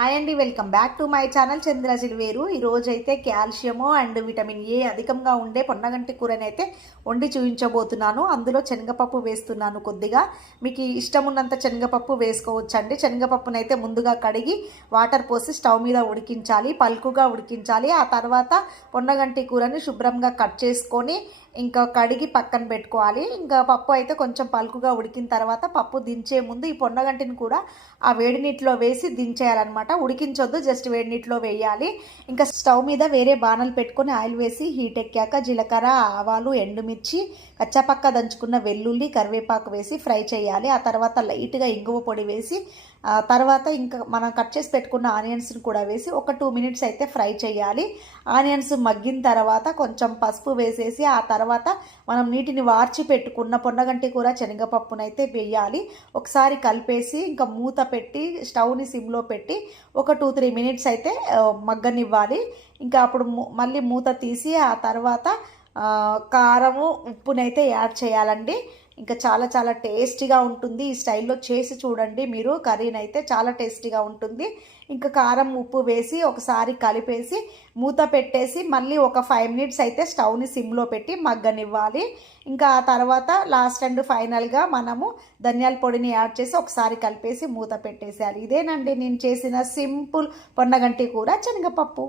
Hi అండి welcome back to my channel Chandra వేరు ఈరోజైతే అయితే కాల్షియము అండ్ విటమిన్ ఏ అధికంగా ఉండే పొన్నగంటి కూరని అయితే వండి చూపించబోతున్నాను అందులో శనగపప్పు వేస్తున్నాను కొద్దిగా. మీకు ఇష్టం ఉన్నంత శనగపప్పు వేసుకోవచ్చండి. శనగపప్పునైతే ముందుగా కడిగి వాటర్ పోసి స్టవ్ మీద ఉడికించాలి పలుకుగా ఉడికించాలి. ఆ తర్వాత పొన్నగంటి కూరని శుభ్రంగా కట్ చేసుకొని ఇంకా కడిగి పక్కన పెట్టుకోవాలి. ఇంకా పప్పు అయితే కొంచెం పలుకుగా ఉడికిన తర్వాత పప్పు దించే ముందు ఈ పొన్నగంటిని కూడా ఆ వేడి నీటిలో వేసి దించేయాలన్నమాట. ఉడికించొద్దు జస్ట్ వేడి నీటిలో వేయాలి. ఇంకా స్టవ్ మీద వేరే బాణలు పెట్టుకొని ఆయిల్ వేసి హీట్ ఎక్కాక జీలకర్ర ఆవాలు ఎండుమిర్చి కచ్చపక్క దంచుకున్న వెల్లుల్లి కరివేపాకు వేసి ఫ్రై చేయాలి. ఆ తర్వాత లైట్గా ఇంగువ పొడి వేసి ఆ తర్వాత ఇంకా మనం కట్ చేసి పెట్టుకున్న ఆనియన్స్ని కూడా వేసి ఒక టూ మినిట్స్ అయితే ఫ్రై చేయాలి. ఆనియన్స్ మగ్గిన తర్వాత కొంచెం పసుపు వేసేసి ఆ తర్వాత మనం నీటిని వార్చి పెట్టుకున్న పొన్నగంటి కూర శనగపప్పునైతే వేయాలి. ఒకసారి కలిపేసి ఇంకా మూత పెట్టి స్టవ్ని సిమ్లో పెట్టి ఒక టూ త్రీ మినిట్స్ అయితే మగ్గనివ్వాలి. ఇంకా అప్పుడు మళ్ళీ మూత తీసి ఆ తర్వాత కారము ఉప్పునైతే యాడ్ చేయాలండి. ఇంకా చాలా చాలా టేస్టీగా ఉంటుంది. ఈ స్టైల్లో చేసి చూడండి మీరు. కర్రీని అయితే చాలా టేస్టీగా ఉంటుంది. ఇంకా కారం ఉప్పు వేసి ఒకసారి కలిపేసి మూత పెట్టేసి మళ్ళీ ఒక ఫైవ్ మినిట్స్ అయితే స్టవ్ని సిమ్లో పెట్టి మగ్గనివ్వాలి. ఇంకా ఆ తర్వాత లాస్ట్ అండ్ ఫైనల్గా మనము ధనియాల పొడిని యాడ్ చేసి ఒకసారి కలిపేసి మూత పెట్టేసేయాలి. ఇదేనండి నేను చేసిన సింపుల్ పొన్నగంటి కూర శనగపప్పు.